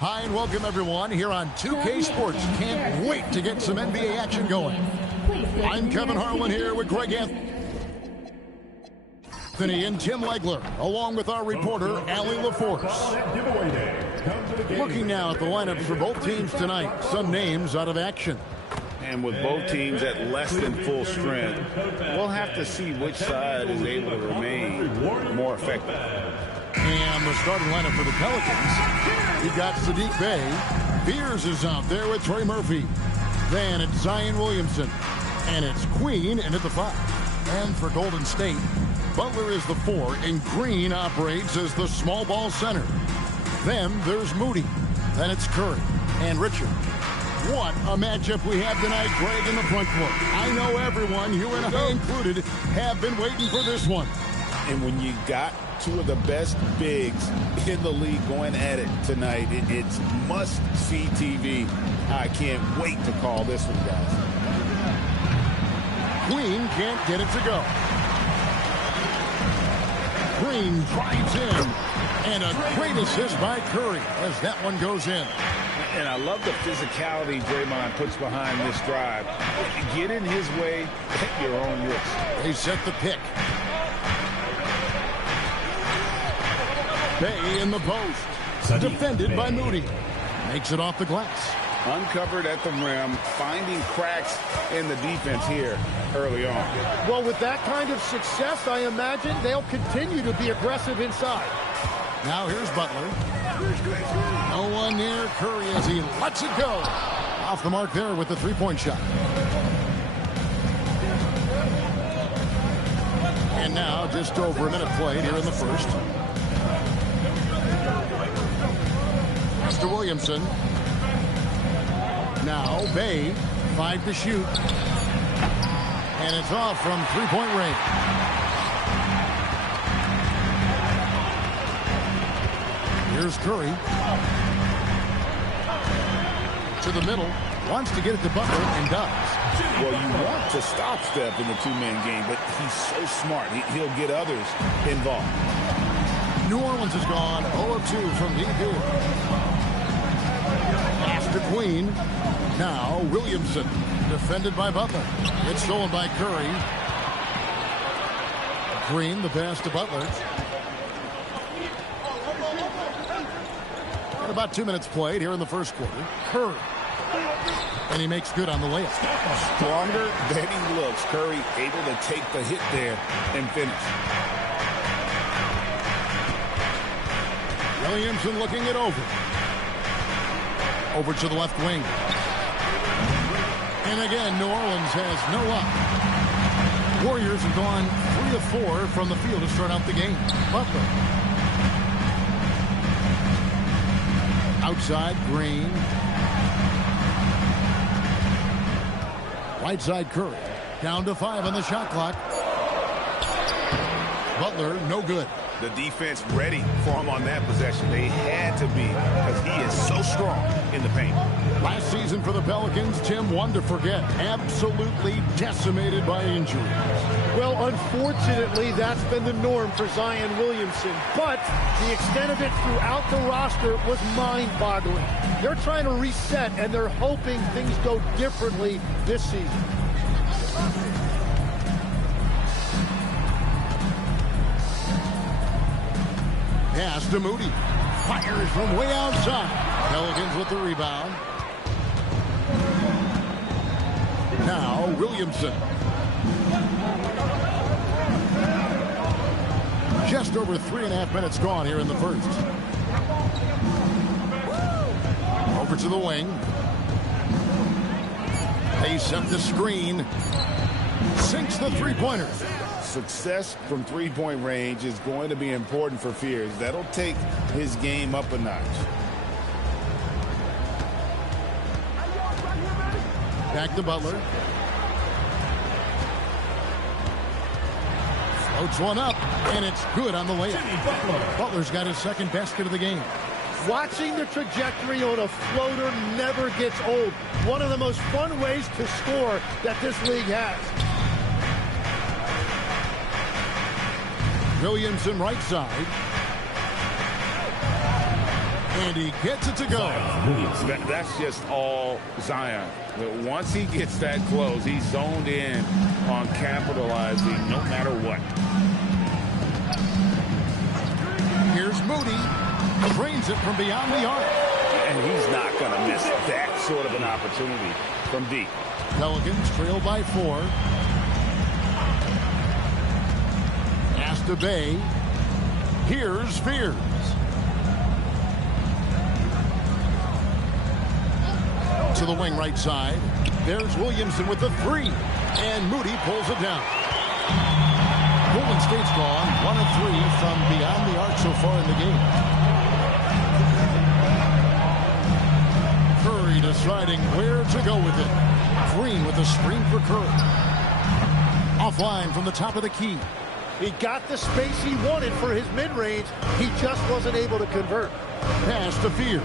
Hi and welcome everyone here on 2K Sports. Can't wait to get some NBA action going. I'm Kevin Harlan here with Greg Anthony and Tim Legler, along with our reporter, Allie LaForce. Looking now at the lineups for both teams tonight, some names out of action. And with both teams at less than full strength, we'll have to see which side is able to remain more effective. And the starting lineup for the Pelicans, you've got Sadiq Bey. Beers is out there with Trey Murphy. Then it's Zion Williamson. And it's Queen in at the 5. And for Golden State, Butler is the 4, and Green operates as the small ball center. Then there's Moody. Then it's Curry and Richard. What a matchup we have tonight, Greg, in the front court. I know everyone, you and I included, have been waiting for this one. And when you got two of the best bigs in the league going at it tonight, it's must-see TV. I can't wait to call this one, guys. Queen can't get it to go. Green drives in, and a great assist by Curry as that one goes in. And I love the physicality Draymond puts behind this drive. Get in his way at your own risk. They set the pick. Bey in the post. Defended by Moody. Makes it off the glass. Uncovered at the rim, finding cracks in the defense here early on. Well, with that kind of success, I imagine they'll continue to be aggressive inside. Now here's Butler. No one near Curry as he lets it go. Off the mark there with the three-point shot. And now just over a minute played here in the first. Mr. Williamson. Now Bey, 5 to shoot. And it's off from three-point range. Here's Curry. To the middle. Wants to get it to Butler and does. Well, you want to stop Steph in the two-man game, but he's so smart. He'll get others involved. New Orleans has gone 0 of 2 from deep here. Pass to Queen. Now Williamson. Defended by Butler. It's stolen by Curry. Green, the pass to Butler. And about 2 minutes played here in the first quarter. Curry. And he makes good on the layup. Stronger than he looks. Curry able to take the hit there and finish. Williamson looking it over. Over to the left wing. And again, New Orleans has no luck. Warriors have gone 3 of 4 from the field to start out the game. Butler. Outside, Green. Right side, Curry. Down to 5 on the shot clock. Butler, no good. The defense ready for him on that possession. They had to be because he is so strong in the paint. Last season for the Pelicans, Tim, one to forget. Absolutely decimated by injury. Well, unfortunately, that's been the norm for Zion Williamson. But the extent of it throughout the roster was mind-boggling. They're trying to reset, and they're hoping things go differently this season. Pass to Moody. Fires from way outside. Pelicans with the rebound. Now Williamson. Just over 3.5 minutes gone here in the first. Over to the wing. They set the screen. Sinks the three-pointer. Success from three-point range is going to be important for Fears. That'll take his game up a notch. Back to Butler. Floats one up, and it's good on the layup. Butler's got his second basket of the game. Watching the trajectory on a floater never gets old. One of the most fun ways to score that this league has. Williamson right side. And he gets it to go. That's just all Zion. Once he gets that close, he's zoned in on capitalizing no matter what. Here's Moody. Drains it from beyond the arc. And he's not going to miss that sort of an opportunity from deep. Pelicans trail by 4. Pass to Bay. Here's Fears. To the wing right side. There's Williamson with the 3. And Moody pulls it down. Golden State's gone 1 of 3 from beyond the arc so far in the game. Curry deciding where to go with it. Green with a screen for Curry. Offline from the top of the key. He got the space he wanted for his mid-range. He just wasn't able to convert. Pass to Fears.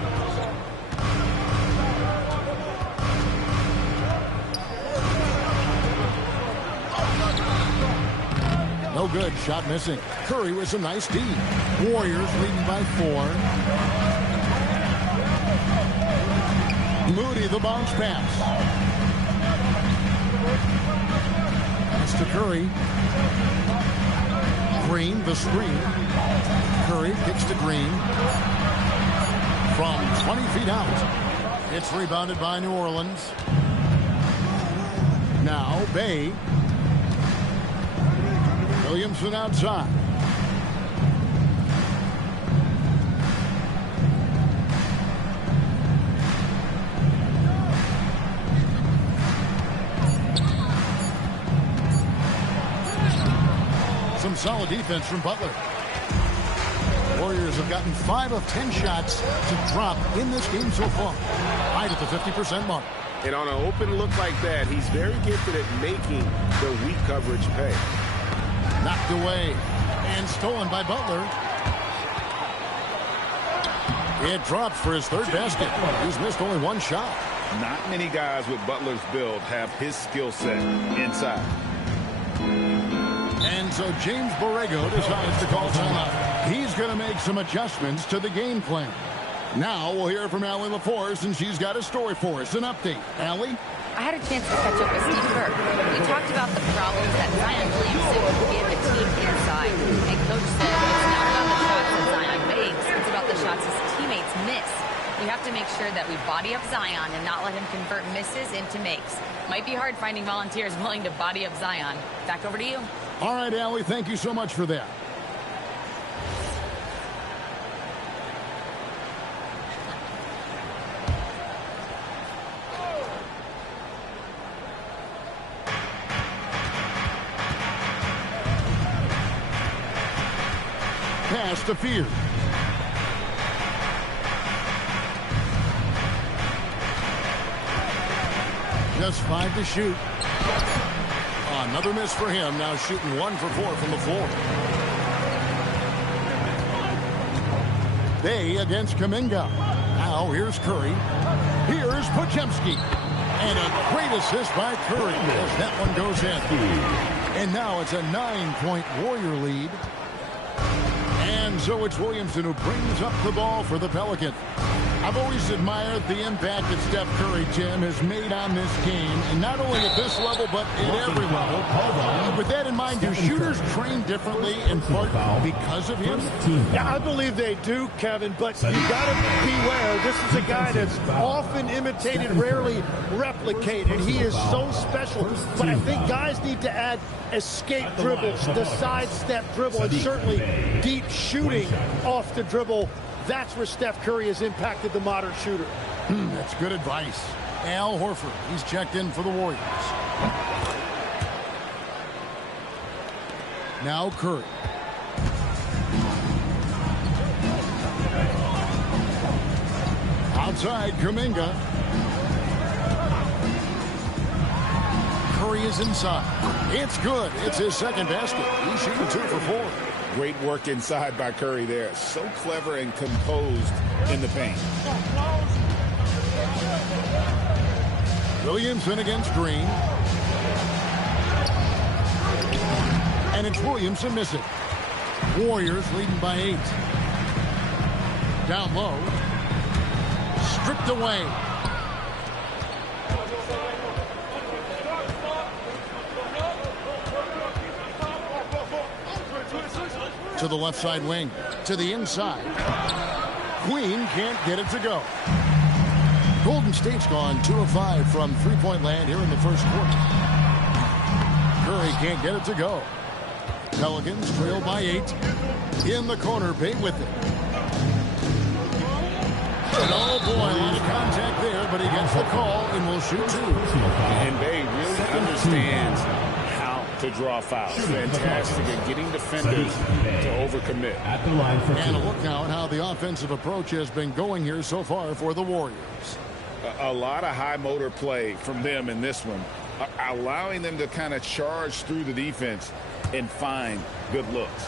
No good. Shot missing. Curry with some nice D. Warriors leading by 4. Moody the bounce pass. Pass to Curry. Green the screen. Curry kicks to Green. From 20 feet out. It's rebounded by New Orleans. Now Bay. Williamson outside. Some solid defense from Butler. Warriors have gotten 5 of 10 shots to drop in this game so far. Right at the 50% mark. And on an open look like that, he's very gifted at making the weak coverage pay. Knocked away and stolen by Butler. It drops for his 3rd basket. He's missed only 1 shot. Not many guys with Butler's build have his skill set inside. And so James Borrego decides to call timeout. He's going to make some adjustments to the game plan. Now we'll hear from Allie LaForce, and she's got a story for us. An update. Allie? I had a chance to catch up with Steve Kerr. We talked about the problems that Zion Williamson would give the team inside. And Coach said it's not about the shots that Zion makes, it's about the shots his teammates miss. We have to make sure that we body up Zion and not let him convert misses into makes. Might be hard finding volunteers willing to body up Zion. Back over to you. All right, Allie, thank you so much for that. Pass to Fears. Just 5 to shoot. Another miss for him. Now shooting 1 for 4 from the floor. Bay against Kuminga. Now here's Curry. Here's Podziemski. And a great assist by Curry as that one goes in. And now it's a 9-point Warrior lead. And so it's Williamson who brings up the ball for the Pelicans. I've always admired the impact that Steph Curry, Jim, has made on this game, and not only at this level, but at every level. With that in mind, do shooters train differently in part because of him? Yeah, I believe they do, Kevin, but you got to beware. This is a guy that's often imitated, rarely replicated. He is so special, but I think guys need to add escape dribbles, the sidestep dribble, and certainly deep shooting off the dribble. That's where Steph Curry has impacted the modern shooter. That's good advice. Al Horford, he's checked in for the Warriors. Now Curry. Outside, Kuminga. Curry is inside. It's good. It's his 2nd basket. He's shooting 2 for 4. Great work inside by Curry there. So clever and composed in the paint. Williamson against Green. And it's Williamson missing. Warriors leading by 8. Down low. stripped away. To the left side wing, to the inside. Queen can't get it to go. Golden State's gone 2 of 5 from three-point land here in the first quarter. Curry can't get it to go. Pelicans trail by 8. In the corner, Bay with it. And oh boy, a lot of contact there, but he gets the call and will shoot 2. And Bay really understands how to draw fouls. Fantastic at getting defenders to overcommit. And a look now at how the offensive approach has been going here so far for the Warriors. A lot of high motor play from them in this one, allowing them to kind of charge through the defense and find good looks.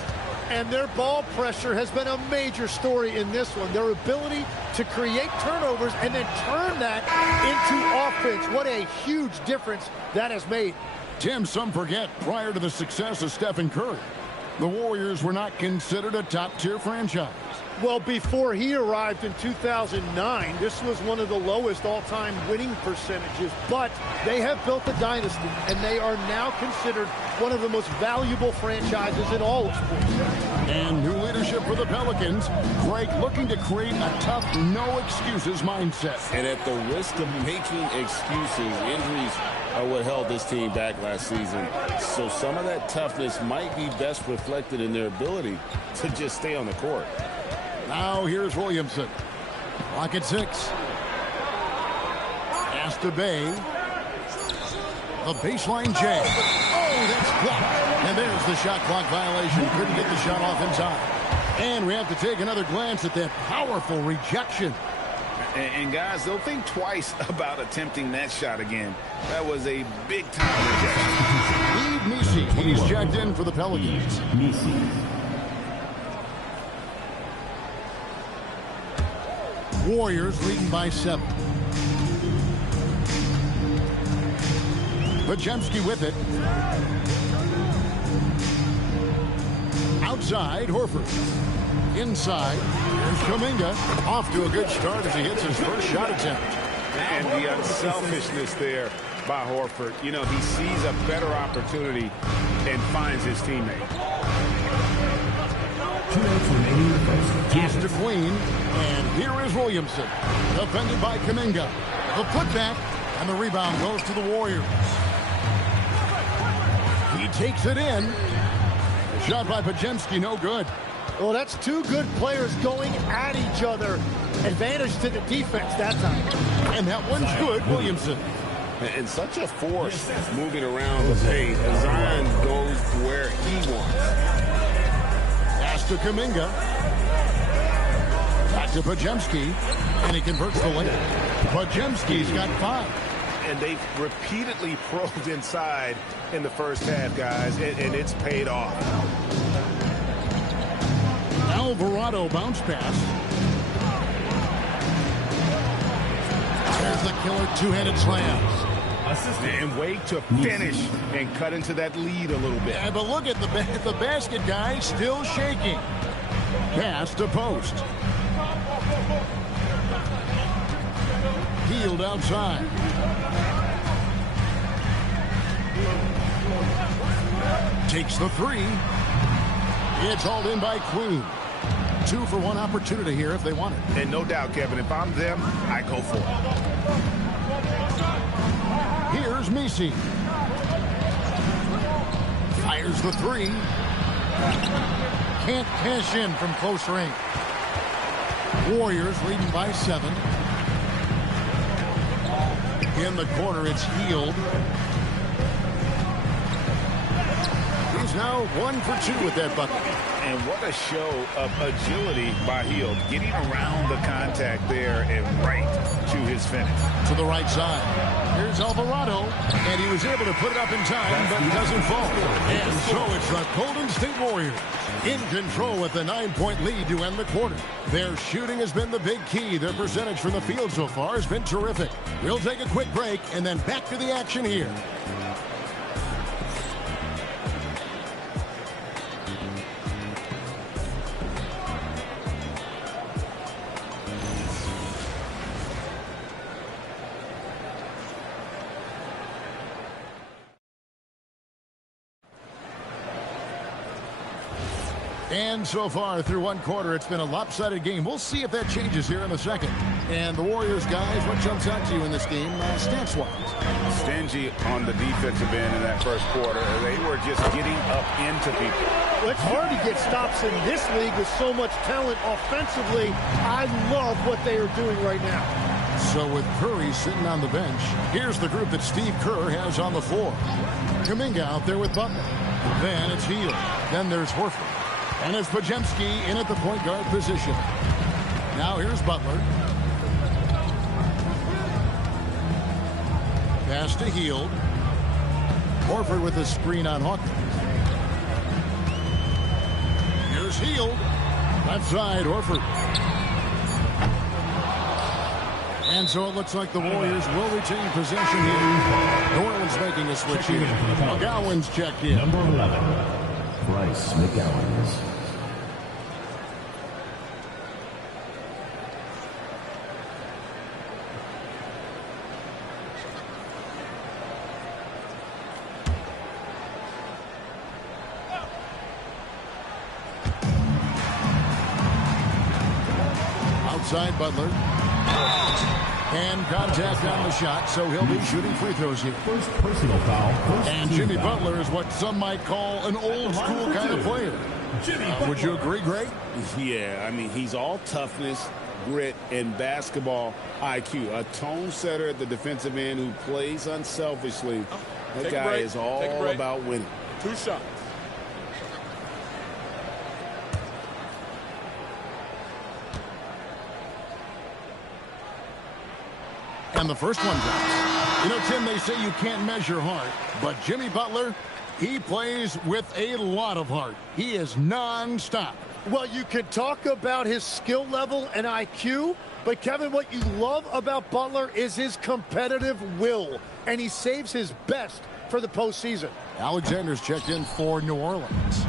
And their ball pressure has been a major story in this one. Their ability to create turnovers and then turn that into offense. What a huge difference that has made. Tim, some forget, prior to the success of Stephen Curry, the Warriors were not considered a top-tier franchise. Well, before he arrived in 2009, this was one of the lowest all-time winning percentages, but they have built a dynasty, and they are now considered one of the most valuable franchises in all of sports. And new leadership for the Pelicans. Greg looking to create a tough, no-excuses mindset. And at the risk of making excuses, injuries are what held this team back last season. So some of that toughness might be best reflected in their ability to just stay on the court. Now here's Williamson. Clock at 6. Pass to Bay. The baseline jam. Oh, that's blocked. And there's the shot clock violation. Couldn't get the shot off in time. And we have to take another glance at that powerful rejection. And guys, they'll think twice about attempting that shot again. That was a big-time rejection. Steve Messi, he's checked in for the Pelicans. Warriors leading by 7. Pajemski with it. Outside, Horford. Inside, there's Kuminga. Off to a good start as he hits his first shot attempt. And the unselfishness there by Horford. You know, he sees a better opportunity and finds his teammate. 2 minutes remaining in the first. Pass to Queen, and here is Williamson. Defended by Kuminga. The putback, and the rebound goes to the Warriors. He takes it in. The shot by Pajemski, no good. Well, that's 2 good players going at each other. Advantage to the defense that time. And that one's good, Williamson. And such a force moving around the paint. Zion goes where he wants. Pass to Kuminga. Back to Pajemski. And he converts the lane. Pajemski's got 5. And they've repeatedly probed inside in the first half, guys, and it's paid off. Alvarado bounce pass. There's the killer two-handed slams. And wait to finish and cut into that lead a little bit. Yeah, but look at the basket guy still shaking. Pass to post. Healed outside. Takes the 3. It's hauled in by Queen. 2 for 1 opportunity here if they want it. And no doubt, Kevin, if I'm them, I go for it. Here's Messi. Fires the 3. Can't cash in from close range. Warriors leading by 7. In the corner, it's Healed. He's now 1 for 2 with that bucket. And what a show of agility by Hield, getting around the contact there and right to his finish. To the right side. Here's Alvarado, and he was able to put it up in time, but doesn't fall. And so it's the Golden State Warriors in control with a 9-point lead to end the quarter. Their shooting has been the big key. Their percentage from the field so far has been terrific. We'll take a quick break and then back to the action here. And so far through one quarter, it's been a lopsided game. We'll see if that changes here in the second. And the Warriors, guys, what jumps out to you in this game, stats-wise? Stingy on the defensive end in that first quarter. They were just getting up into people. Well, it's hard to get stops in this league with so much talent offensively. I love what they are doing right now. So with Curry sitting on the bench, here's the group that Steve Kerr has on the floor. Kuminga out there with Butler. Then it's Hield. Then there's Horford. And it's Podziemski in at the point guard position. Now here's Butler. Pass to Hield. Horford with a screen on Hawkins. Here's Hield. Left side, Horford. And so it looks like the Warriors will retain possession here. New Orleans making a switch here. McGowan's checked in. Number 11. Bryce McGowans. Outside Butler. And contact on the shot, so he'll be shooting free throws here. First personal foul. And Jimmy Butler is what some might call an old school kind of player. Would you agree, Greg? Yeah, I mean, he's all toughness, grit, and basketball IQ. A tone setter at the defensive end who plays unselfishly. That guy is all about winning. 2 shots. And the first one drops. You know, Tim, they say you can't measure heart, but Jimmy Butler, he plays with a lot of heart. He is non-stop. Well, you can talk about his skill level and IQ, but Kevin, what you love about Butler is his competitive will, and he saves his best for the postseason. Alexander's checked in for New Orleans.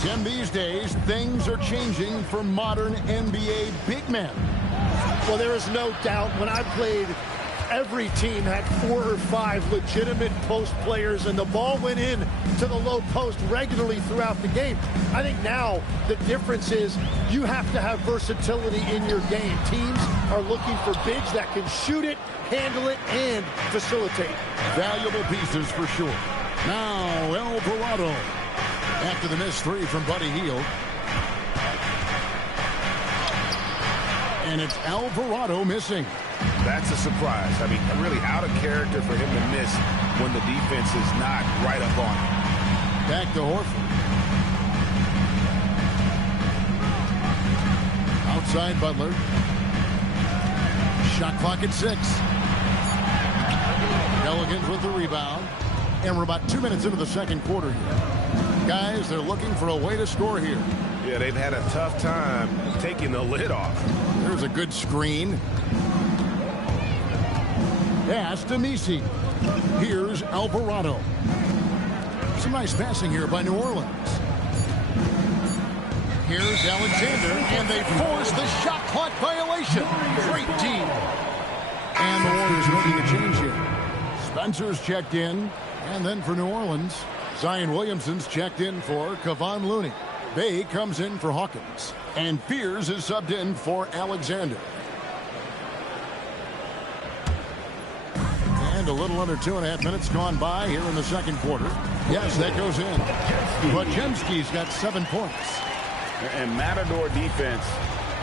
Tim, these days, things are changing for modern NBA big men. Well, there is no doubt when I played, every team had 4 or 5 legitimate post players, and the ball went in to the low post regularly throughout the game. I think now the difference is you have to have versatility in your game. Teams are looking for bigs that can shoot it, handle it, and facilitate. Valuable pieces for sure. Now, Alvarado. After the missed 3 from Buddy Hield. And it's Alvarado missing. That's a surprise. I mean, really out of character for him to miss when the defense is not right up on him. Back to Horford. Outside Butler. Shot clock at 6. Pelicans with the rebound. And we're about 2 minutes into the second quarter here. Guys, they're looking for a way to score here. Yeah, they've had a tough time taking the lid off. There's a good screen. Pass to Nisi. Here's Alvarado. Some nice passing here by New Orleans. Here's Alexander, and they force the shot clock violation. Great team. And the Warriors making a change here. Spencer's checked in, and then for New Orleans, Zion Williamson's checked in for Kevon Looney. Bay comes in for Hawkins. And Fears is subbed in for Alexander. And a little under 2.5 minutes gone by here in the second quarter. Yes, that goes in. Podziemski's got 7 points. And Matador defense,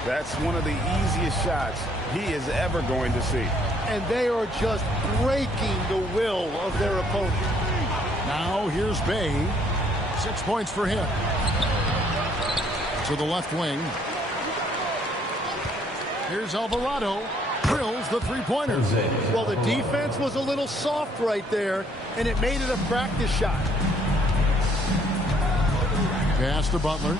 that's one of the easiest shots he is ever going to see. And they are just breaking the will of their opponent. Now here's Bay. 6 points for him. To the left wing. Here's Alvarado. Drills the three-pointer. Well, the defense was a little soft right there, and it made it a practice shot. Pass to Butler.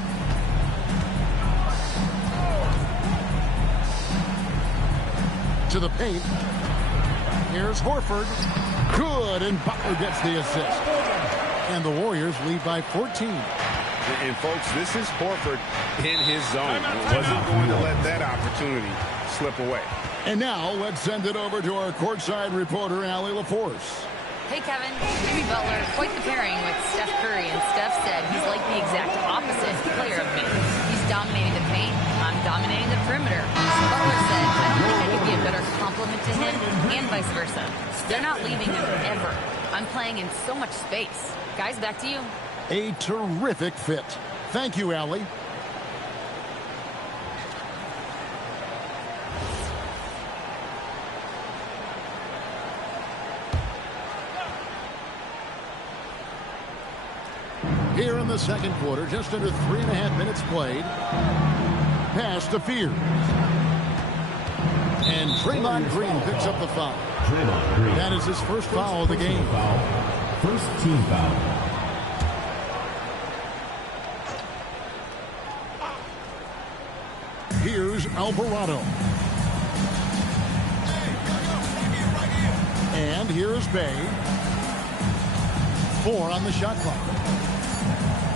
To the paint. Here's Horford. Good, and Butler gets the assist. And the Warriors lead by 14. And, folks, this is Horford in his zone. Wasn't going to let that opportunity slip away. And now let's send it over to our courtside reporter, Allie LaForce. Hey, Kevin. Jimmy Butler, quite the pairing with Steph Curry, and Steph said he's like the exact opposite player of me. He's dominating the paint, I'm dominating the perimeter. Butler said, I don't think I could be a better compliment to him, and vice versa. They're not leaving him ever. I'm playing in so much space. Guys, back to you. A terrific fit. Thank you, Allie. Here in the second quarter, just under 3.5 minutes played. Pass to Fears. And Draymond Green picks up the foul. That is his first foul of the game. First team foul. Here's Alvarado. And here's Bay. 4 on the shot clock.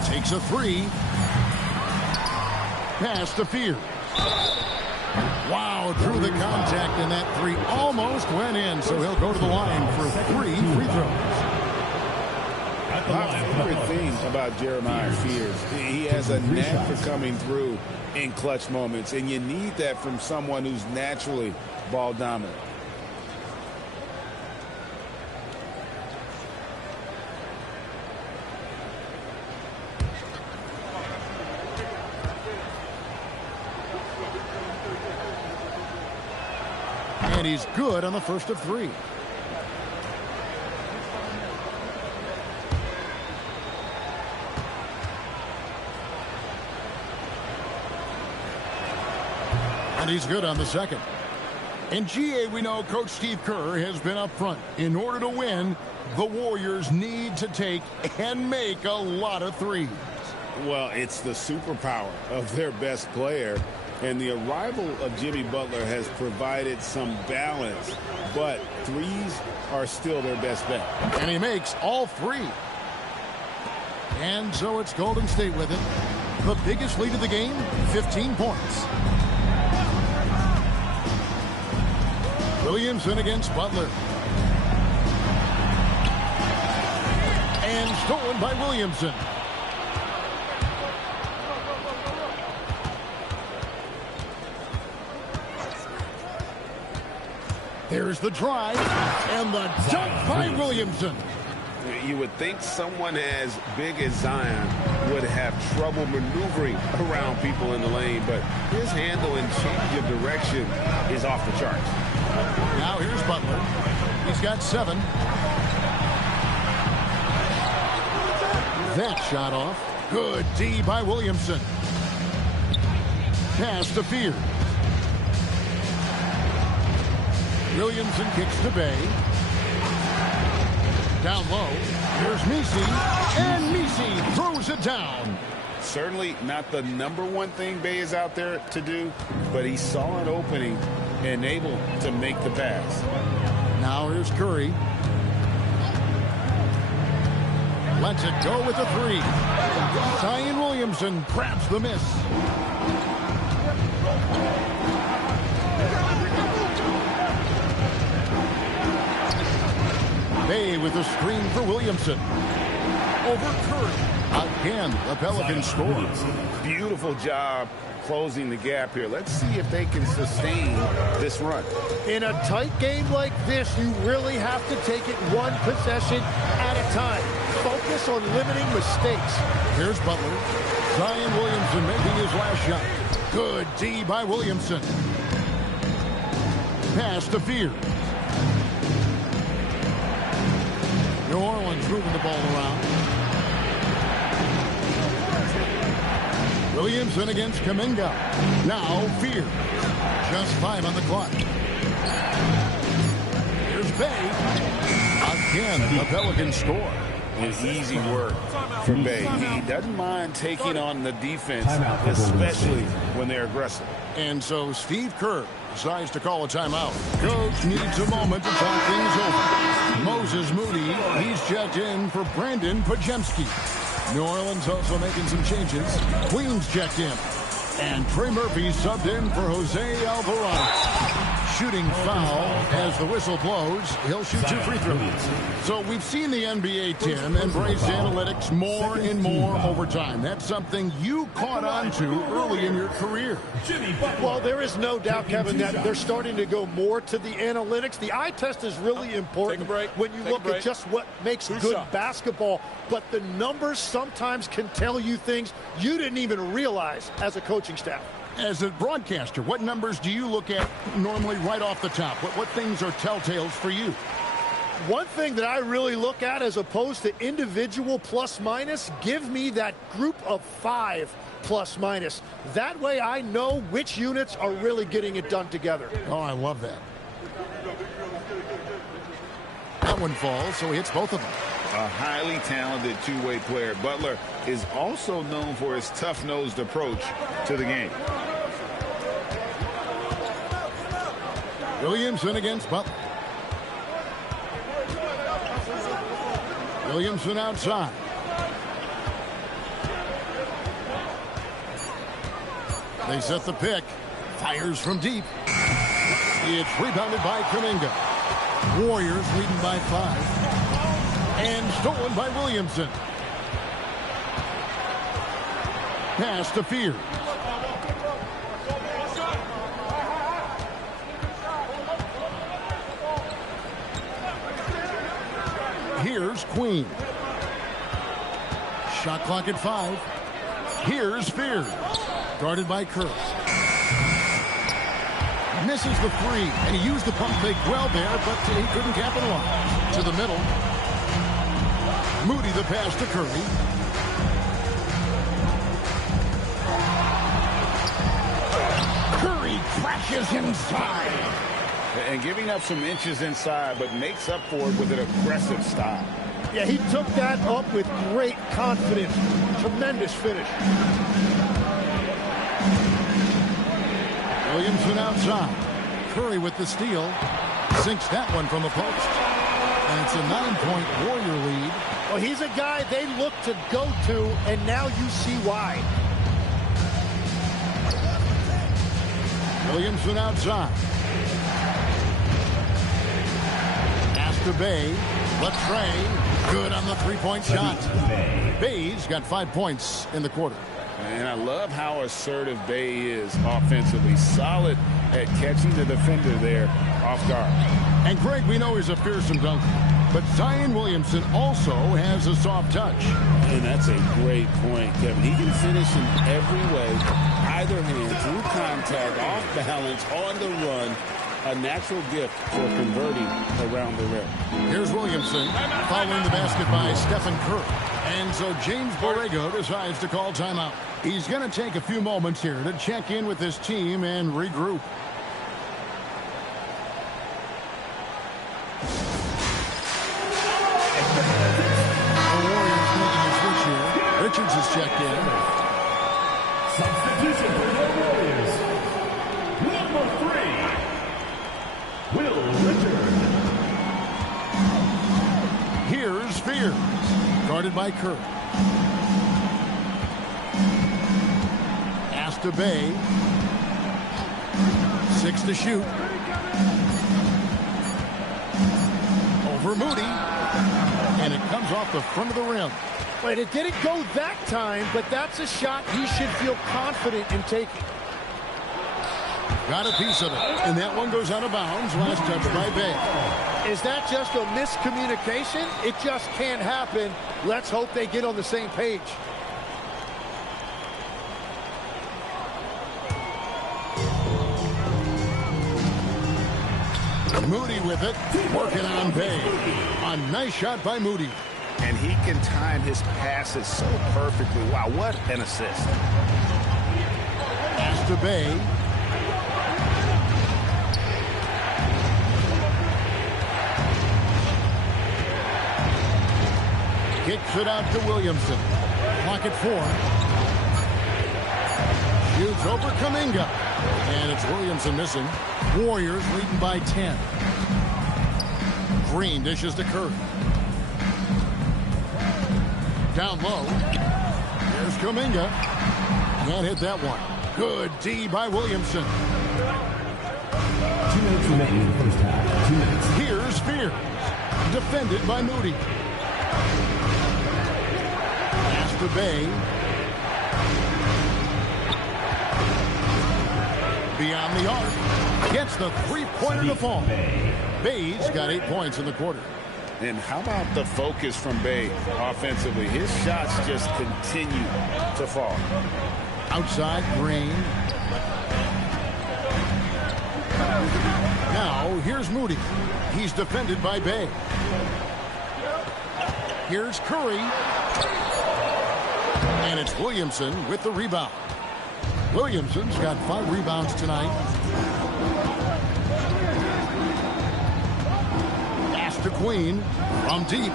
Takes a 3. Pass to Fears. Wow, drew the contact, and that 3 almost went in, so he'll go to the line for 3 free throws. My favorite thing about Jeremiah Fears, he has a knack for coming through in clutch moments, and you need that from someone who's naturally ball dominant. And he's good on the first of 3. And he's good on the second. In GA, we know Coach Steve Kerr has been up front. In order to win, the Warriors need to take and make a lot of threes. Well, it's the superpower of their best player. And the arrival of Jimmy Butler has provided some balance, but threes are still their best bet. And he makes all 3. And so it's Golden State with it. The biggest lead of the game, 15 points. Williamson against Butler. And stolen by Williamson. There's the drive, and the dunk by Williamson. You would think someone as big as Zion would have trouble maneuvering around people in the lane, but his handle and change of direction is off the charts. Now here's Butler. He's got 7. That shot off. Good D by Williamson. Pass to Fears. Williamson kicks to Bay. Down low. Here's Messi. And Messi throws it down. Certainly not the #1 thing Bay is out there to do, but he saw an opening and able to make the pass. Now here's Curry. Lets it go with a 3. Zion Williamson grabs the miss. Bay with a screen for Williamson. Over Curry. Again, the Pelicans score. Beautiful job closing the gap here. Let's see if they can sustain this run. In a tight game like this, you really have to take it one possession at a time. Focus on limiting mistakes. Here's Butler. Zion Williamson making his last shot. Good D by Williamson. Pass to Fears. New Orleans moving the ball around. Williamson against Kuminga. Now Fears. Just 5 on the clock. Here's Bay. Again, the Pelicans score. It's easy work for Bay. He doesn't mind taking on the defense, especially when they're aggressive. And so Steve Kerr decides to call a timeout. Coach needs a moment to talk things over. Moses Moody, he's checked in for Brandon Pajemski. New Orleans also making some changes. Queens checked in. And Trey Murphy subbed in for Jose Alvarado. shooting foul as the whistle blows. He'll shoot 2 free throws. So we've seen the NBA, Tim, embrace analytics more and more over time. That's something you caught on to early in your career. Well, there is no doubt, Kevin, that they're starting to go more to the analytics. The eye test is really important when you look at just what makes good basketball. But the numbers sometimes can tell you things you didn't even realize as a coaching staff. As a broadcaster, what numbers do you look at normally right off the top? What things are telltales for you? One thing that I really look at as opposed to individual plus minus, give me that group of 5 plus minus. That way I know which units are really getting it done together. Oh, I love that. That one falls, so he hits both of them. A highly talented two-way player. Butler is also known for his tough-nosed approach to the game. Williamson against Butler. Williamson outside. They set the pick. Fires from deep. It's rebounded by Kuminga. Warriors leading by 5. And stolen by Williamson. Pass to Fear. Here's Queen. Shot clock at 5. Here's Fear. Guarded by Kurtz. Misses the 3, and he used the pump fake well there, but he couldn't capitalize. To the middle. Moody the pass to Curry. Curry crashes inside. And giving up some inches inside, but makes up for it with an aggressive stop. Yeah, he took that up with great confidence. Tremendous finish. Williamson outside. Curry with the steal. Sinks that one from the post. And it's a 9-point Warrior lead. Well, he's a guy they look to go to, and now you see why. Williamson outside. Pass to Bay. Latrey. Good on the three-point shot. Bay's got 5 points in the quarter. And I love how assertive Bay is offensively. Solid at catching the defender there off guard. And Greg, we know he's a fearsome dunker, but Zion Williamson also has a soft touch. And that's a great point, Kevin. He can finish in every way, either hand, through contact, off balance, on the run. A natural gift for converting around the rim. Here's Williamson following the basket by Stephen Curry. And so James Borrego decides to call timeout. He's going to take a few moments here to check in with his team and regroup. The Warriors making a switch here. Richards has checked in. Substitution for the Warriors. Number 3, Will Richards. Here's Fears, guarded by Curry. Pass to Bay. 6 to shoot. Over Moody. And it comes off the front of the rim. Wait, it didn't go that time, but that's a shot he should feel confident in taking. Got a piece of it. And that one goes out of bounds. Last touch by Bay. Is that just a miscommunication? It just can't happen. Let's hope they get on the same page. Moody with it. Working on Bay. A nice shot by Moody. And he can time his passes so perfectly. Wow, what an assist. Pass to Bay. Kicks it out to Williamson. Clock at 4. Shoots over Kuminga. And it's Williamson missing. Warriors leading by 10. Green dishes to Curry. Down low. There's Kuminga. Can't hit that one. Good D by Williamson. 2 minutes remaining in the first half. 2 minutes. Here's Spears. Defended by Moody. Pass to Bay. Beyond the arc. Gets the three-pointer to fall. Bay's got 8 points in the quarter. And how about the focus from Bay offensively? His shots just continue to fall. Outside, Green. Now, here's Moody. He's defended by Bay. Here's Curry. And it's Williamson with the rebound. Williamson's got 5 rebounds tonight. Pass to Queen from deep.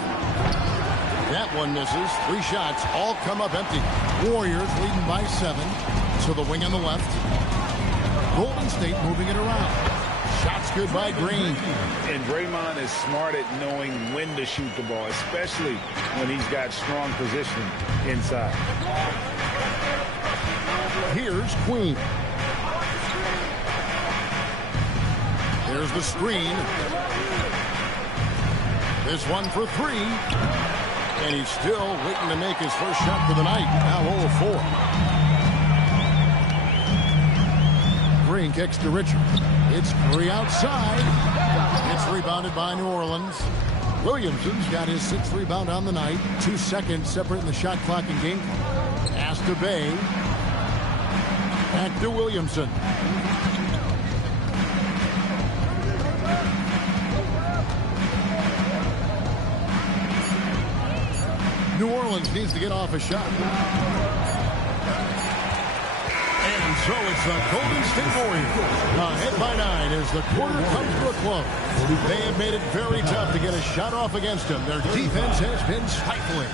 That one misses. 3 shots, all come up empty. Warriors leading by 7 to the wing on the left. Golden State moving it around. Shots good by Green. And Draymond is smart at knowing when to shoot the ball, especially when he's got strong position inside. Here's Queen. There's the screen. This one for 3. And he's still waiting to make his first shot for the night. Now 0 of 4. Green kicks to Richard. It's Curry outside. It's rebounded by New Orleans. Williamson's got his 6th rebound on the night. 2 seconds separating the shot clock and game clock. Pass to Bay. Back to Williamson. New Orleans needs to get off a shot. And so it's the Golden State Warriors ahead by 9 as the quarter comes to a close. They have made it very tough to get a shot off against them. Their defense has been stifling.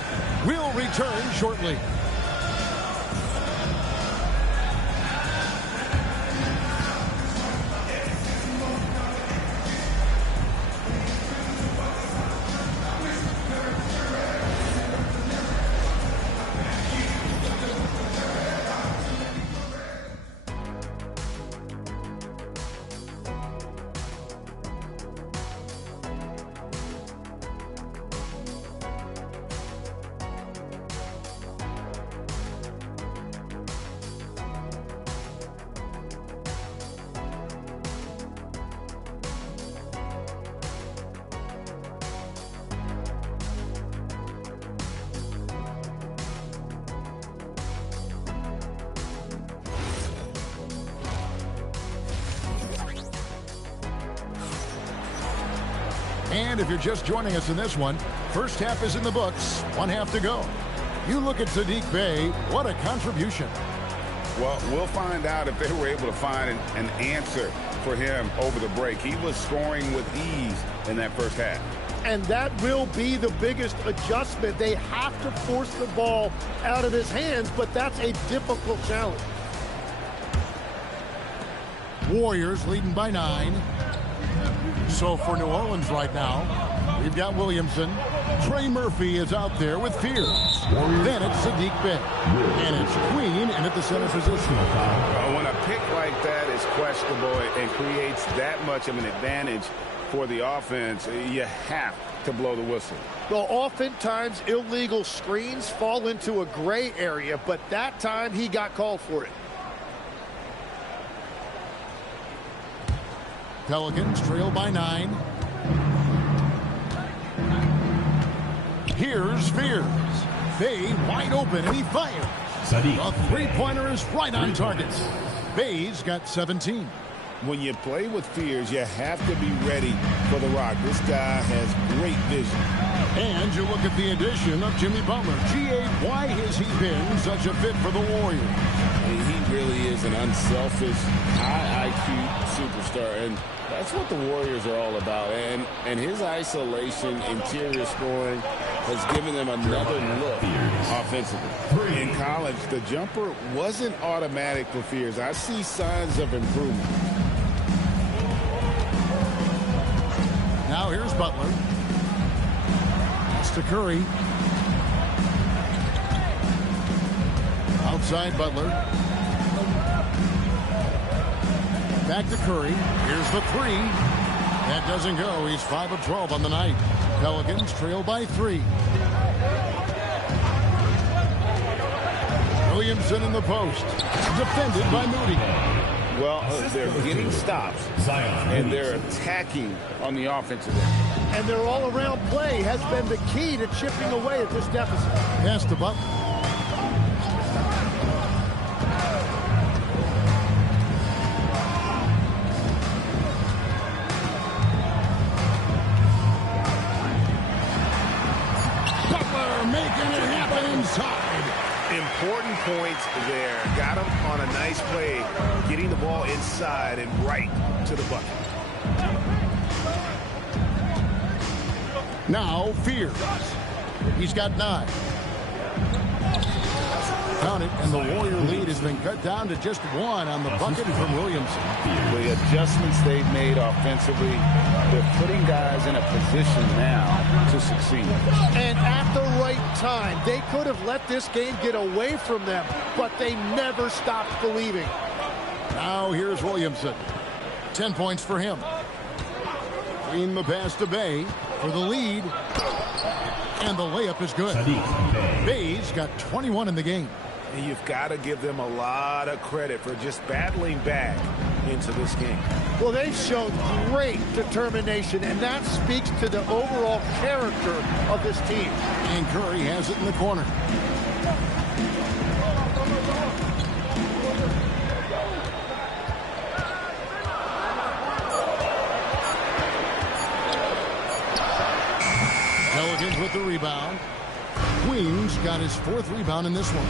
We'll return shortly. And if you're just joining us in this one, first half is in the books, 1 half to go. You look at Saddiq Bey, what a contribution. Well, we'll find out if they were able to find an answer for him over the break. He was scoring with ease in that first half. And that will be the biggest adjustment. They have to force the ball out of his hands, but that's a difficult challenge. Warriors leading by 9. So for New Orleans right now, we've got Williamson. Trey Murphy is out there with Fears. Then it's Saddiq Bey. And it's Queen in at the center position. When a pick like that is questionable and creates that much of an advantage for the offense, you have to blow the whistle. Well, oftentimes illegal screens fall into a gray area, but that time he got called for it. Pelicans trail by 9. Here's Fears. Bey wide open, and he fires. A three-pointer is right on target. Bey's got 17. When you play with Fears, you have to be ready for the rock. This guy has great vision. And you look at the addition of Jimmy Butler. G.A., why has he been such a fit for the Warriors? He really is an unselfish, high IQ superstar, and that's what the Warriors are all about. And his isolation, interior scoring, has given them another look offensively. In college, the jumper wasn't automatic for Fears. I see signs of improvement. Now here's Butler. Pass to Curry. Outside Butler. Back to Curry. Here's the three. That doesn't go. He's 5 of 12 on the night. Pelicans trail by 3. Williamson in the post. Defended by Moody. Well, they're getting stops, and they're attacking on the offensive end. And their all-around play has been the key to chipping away at this deficit. Pass to Butler. Butler making it happen inside. Important points there. Got him on a nice play, getting the ball inside and right to the bucket. Now Fears. He's got 9. Count it, and the Warrior lead has been cut down to just 1 on the bucket from Williamson. The adjustments they've made offensively, they're putting guys in a position now to succeed. And at the right time, they could have let this game get away from them, but they never stopped believing. Now here's Williamson. 10 points for him. Green the pass to Bay for the lead. And the layup is good. Bay's got 21 in the game. And you've got to give them a lot of credit for just battling back into this game. Well, they've shown great determination, and that speaks to the overall character of this team. And Curry has it in the corner. Pelicans with the rebound. Queen's got his 4th rebound in this one.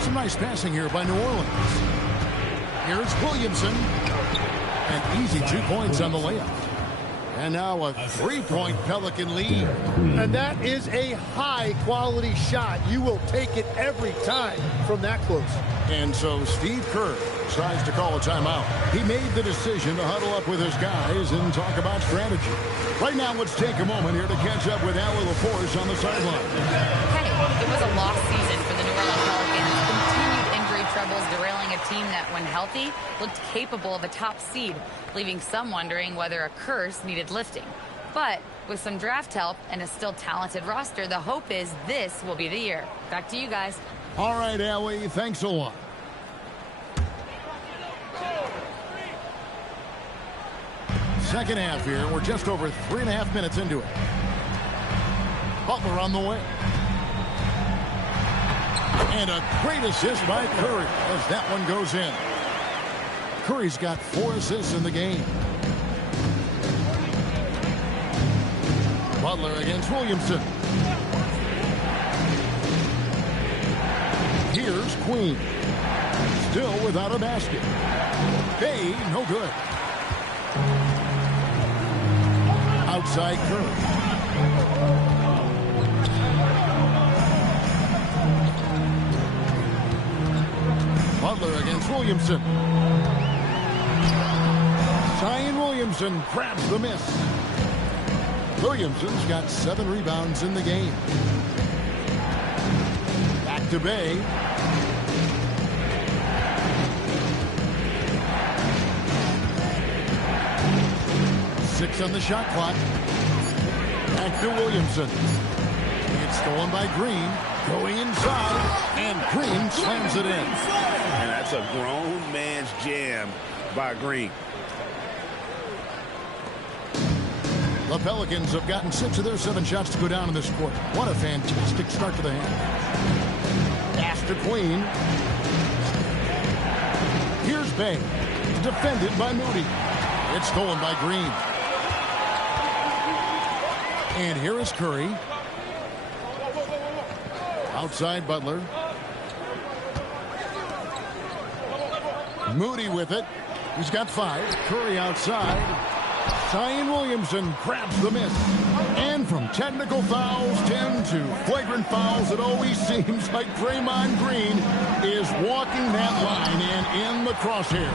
Some nice passing here by New Orleans. Here's Williamson. An easy 2 points on the layup. And now a 3-point Pelican lead. And that is a high-quality shot. You will take it every time from that close. And so Steve Kerr decides to call a timeout. He made the decision to huddle up with his guys and talk about strategy. Right now, let's take a moment here to catch up with Allie LaForce on the sideline. Kenny, it was a lost season for the New Orleans Pelicans. Continued injury troubles derailing a team that, when healthy, looked capable of a top seed, leaving some wondering whether a curse needed lifting. But with some draft help and a still talented roster, the hope is this will be the year. Back to you guys. All right, Allie, thanks a lot. Second half here. We're just over 3.5 minutes into it. Butler on the way. And a great assist by Curry as that one goes in. Curry's got 4 assists in the game. Butler against Williamson. Here's Queen. Still without a basket. Bay, no good. Outside Curry. Butler against Williamson. Zion Williamson grabs the miss. Williamson's got 7 rebounds in the game. Back to Bay. Six on the shot clock. Back to Williamson. It's stolen by Green. Going inside. And Green slams it in. And that's a grown man's jam by Green. The Pelicans have gotten 6 of their 7 shots to go down in this quarter. What a fantastic start to the hand. Pass to Queen. Here's Bay. Defended by Moody. It's stolen by Green. And here is Curry. Outside Butler. Moody with it. He's got 5. Curry outside. Zion Williamson grabs the miss. And from technical fouls, 10 to flagrant fouls, it always seems like Draymond Green is walking that line and in the crosshairs.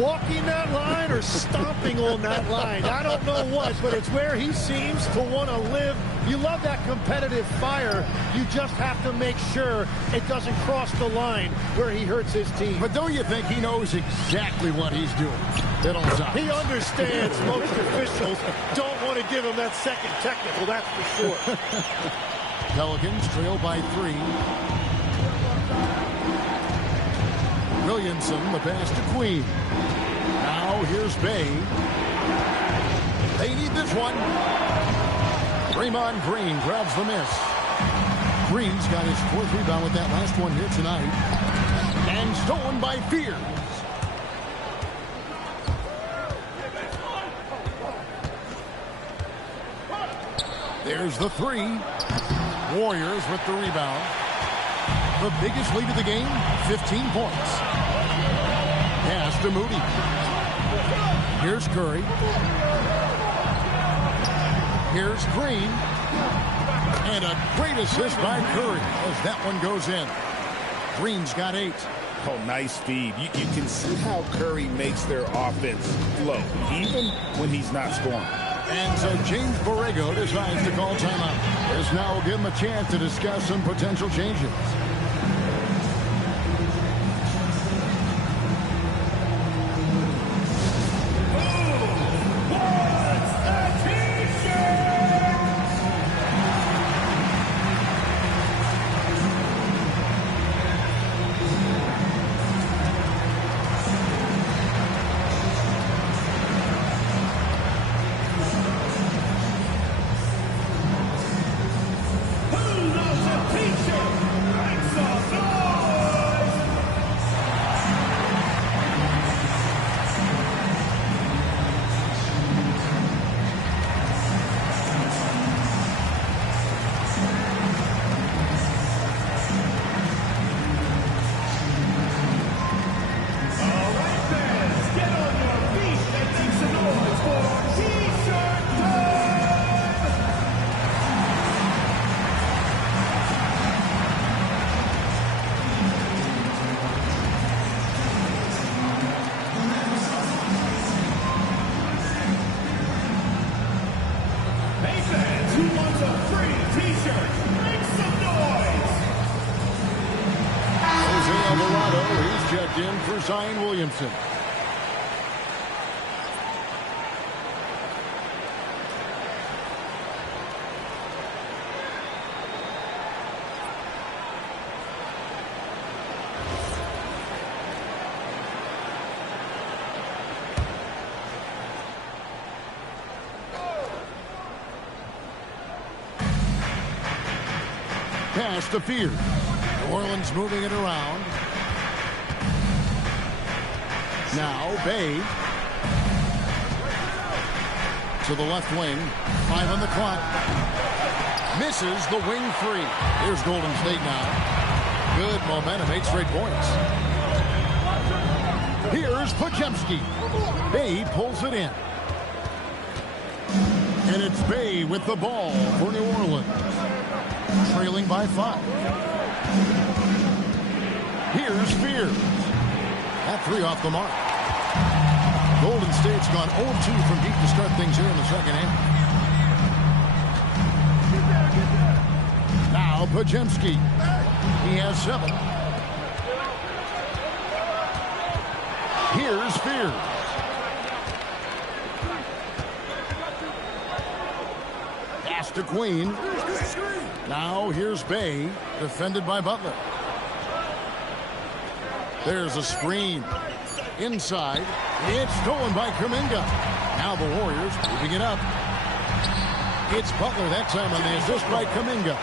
walking that line or stomping on that line. I don't know what, but it's where he seems to want to live. You love that competitive fire. You just have to make sure it doesn't cross the line where he hurts his team. But don't you think he knows exactly what he's doing at all times? He understands most officials don't want to give him that second technical, that's for sure. Pelicans trail by 3. Williamson, the pass to Queen. Now here's Bay. They need this one. Draymond Green grabs the miss. Green's got his 4th rebound with that last one here tonight. And stolen by Fears. There's the 3. Warriors with the rebound. The biggest lead of the game, 15 points. Pass to Moody. Here's Curry. Here's Green. And a great assist by Curry as that one goes in. Green's got 8. Oh, nice speed. You can see how Curry makes their offense flow, even when he's not scoring. And so James Borrego decides to call timeout. This now will give him a chance to discuss some potential changes. In for Zion Williamson. Pass to Fears. New Orleans moving it around. Now Bay to the left wing. 5 on the clock. Misses the wing 3. Here's Golden State now. Good momentum, 8 straight points. Here's Podziemski. Bay pulls it in. And it's Bay with the ball for New Orleans. Trailing by 5. Here's Fears. That 3 off the mark. Golden State's gone 0-2 from deep to start things here in the second half. Now Podziemski. He has 7. Here's Fears. Pass to Queen. Now here's Bay. Defended by Butler. There's a screen. Inside. It's stolen by Kuminga. Now the Warriors moving it up. It's Butler that time on the assist by Kuminga.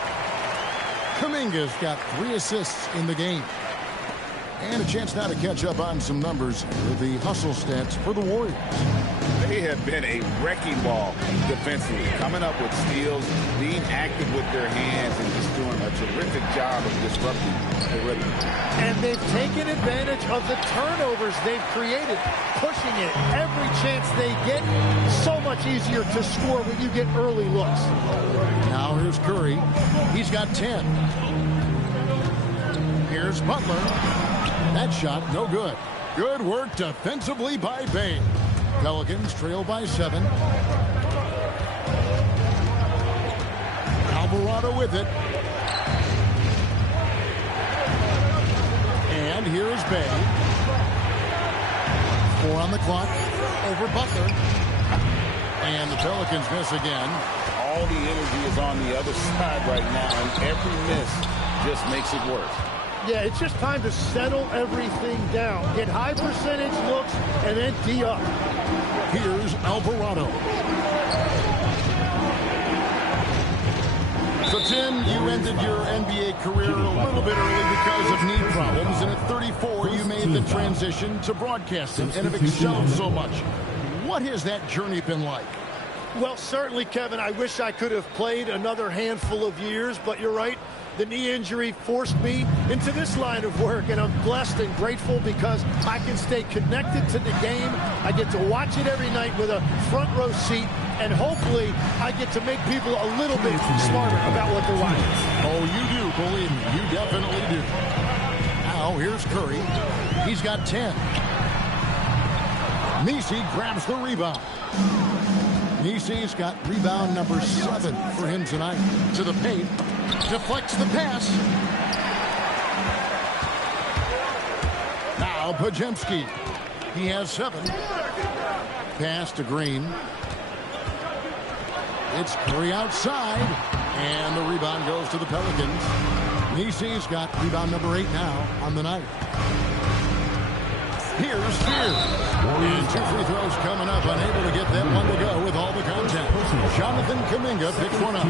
Kuminga's got 3 assists in the game. And a chance now to catch up on some numbers with the hustle stats for the Warriors. They have been a wrecking ball defensively, coming up with steals, being active with their hands, and just doing a terrific job of disrupting the rhythm. And they've taken advantage of the turnovers they've created, pushing it every chance they get. So much easier to score when you get early looks. Now here's Curry. He's got 10. Here's Butler. That shot, no good. Good work defensively by Bay. Pelicans trail by 7. Alvarado with it. And here's Bay. 4 on the clock. Over Butler. And the Pelicans miss again. All the energy is on the other side right now, and every miss just makes it worse. Yeah, it's just time to settle everything down. Get high percentage looks and then D up. Here's Alvarado. So, Tim, you ended your NBA career a little bit early because of knee problems, and at 34, you made the transition to broadcasting and have excelled so much. What has that journey been like? Well, certainly, Kevin, I wish I could have played another handful of years, but you're right. The knee injury forced me into this line of work, and I'm blessed and grateful because I can stay connected to the game. I get to watch it every night with a front row seat, and hopefully I get to make people a little bit smarter about what they're watching. Oh, you do, believe me. You definitely do. Now, here's Curry. He's got 10. Nisi grabs the rebound. Nisi's got rebound number 7 for him tonight. To the paint. Deflects the pass. Now Pajemski. He has 7. Pass to Green. It's Curry outside. And the rebound goes to the Pelicans. Nisi's got rebound number 8 now on the night. Here's Spears. And 2 free throws coming up. Unable to get that one to go with all the contact. Jonathan Kuminga picks one up.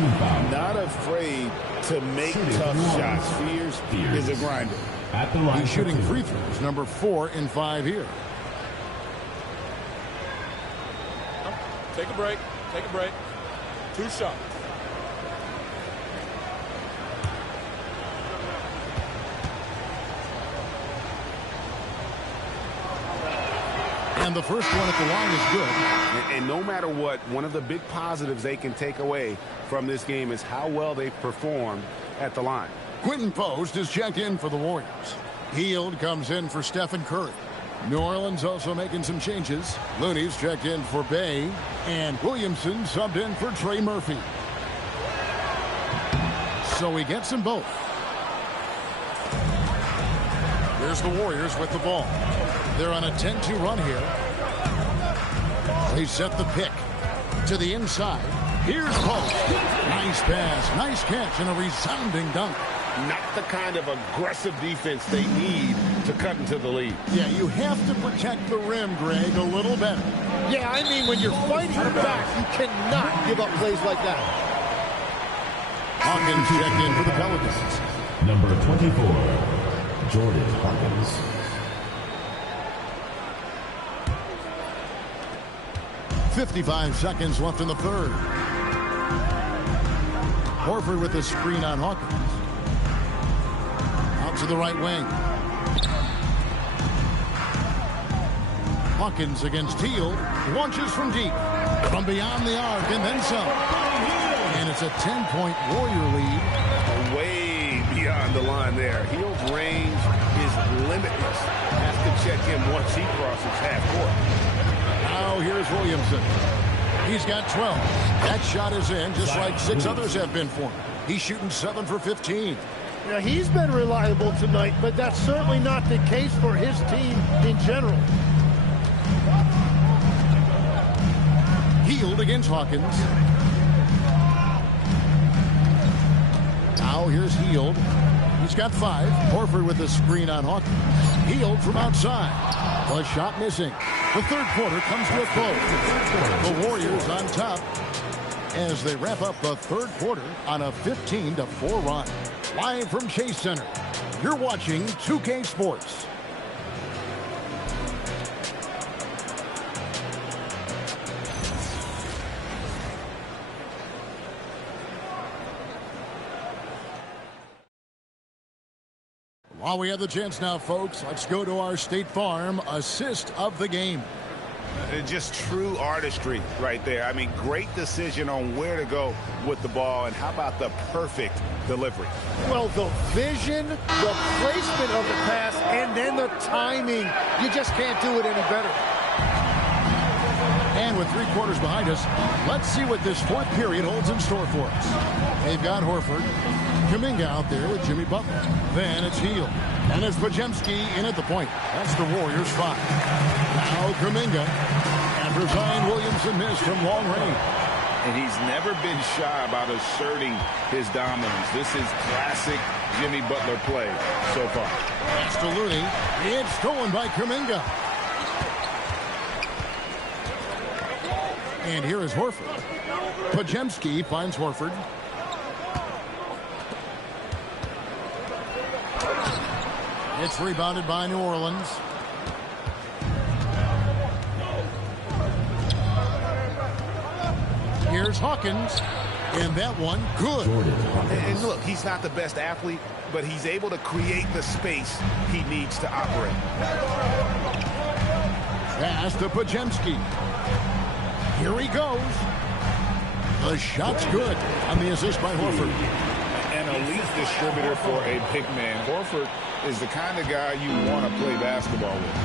Not afraid to make tough shots. Spears is a grinder. At the line, he's shooting free throws. Number 4 and 5 here. Take a break. Take a break. 2 shots. And the first one at the line is good. And no matter what, one of the big positives they can take away from this game is how well they performed at the line. Quentin Post is checked in for the Warriors. Hield comes in for Stephen Curry. New Orleans also making some changes. Looney's checked in for Bay. And Williamson subbed in for Trey Murphy. So he gets them both. Here's the Warriors with the ball. They're on a 10-2 run here. They set the pick to the inside. Here's Post. Nice pass, nice catch, and a resounding dunk. Not the kind of aggressive defense they need to cut into the lead. Yeah, you have to protect the rim, Greg, a little better. Yeah, I mean, when you're fighting back, you cannot give up plays like that. Hawkins checked in for the Pelicans. Number 24, Jordan Hawkins. 55 seconds left in the third. Horford with the screen on Hawkins. Out to the right wing. Hawkins against Hield. Launches from deep. From beyond the arc and then some. And it's a 10-point Warrior lead. Way beyond the line there. Hield's range is limitless. Has to check in once he crosses half court. Now here's Williamson. He's got 12. That shot is in, just like 6 others have been for him. He's shooting 7 for 15. Now, he's been reliable tonight, but that's certainly not the case for his team in general. Hield against Hawkins. Now here's Hield. He's got 5. Horford with the screen on Hawkins. Hield from outside. A shot missing. The third quarter comes to a close. The Warriors on top as they wrap up the third quarter on a 15-4 run. Live from Chase Center, you're watching 2K Sports. While we have the chance now, folks, let's go to our State Farm assist of the game. Just true artistry right there. I mean, great decision on where to go with the ball, and how about the perfect delivery? Well, the vision, the placement of the pass, and then the timing. You just can't do it any better. And with 3 quarters behind us, let's see what this fourth period holds in store for us. They've got Horford, Kuminga out there with Jimmy Butler. Then it's Hield. And it's Podziemski in at the point. That's the Warriors' 5. Now Kuminga. After Zion Williamson missed from long range. And he's never been shy about asserting his dominance. This is classic Jimmy Butler play so far. Pass to Looney. It's stolen by Kuminga. And here is Horford. Podziemski finds Horford. It's rebounded by New Orleans. Here's Hawkins. And that one, good. And look, he's not the best athlete, but he's able to create the space he needs to operate. Pass to Podziemski. Here he goes. The shot's good on the assist by Horford. An elite distributor for a big man. Horford is the kind of guy you want to play basketball with.